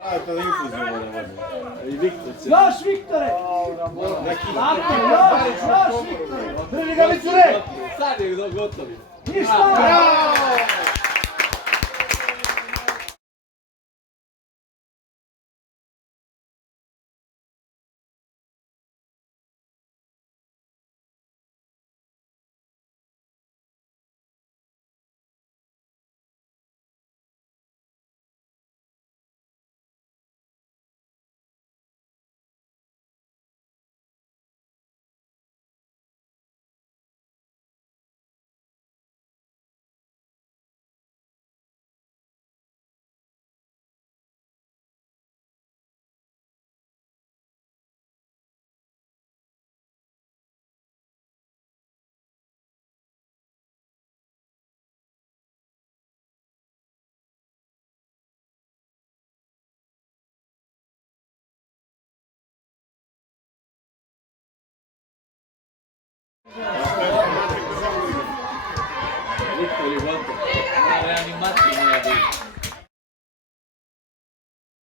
To infuziju mora I Viktor će. Još Viktore! Tako, još Viktore! Drži ga Vicure! Sad je gotovi. Ništa! Bravo! Viktor je gotovo. Reanimacija moja biti.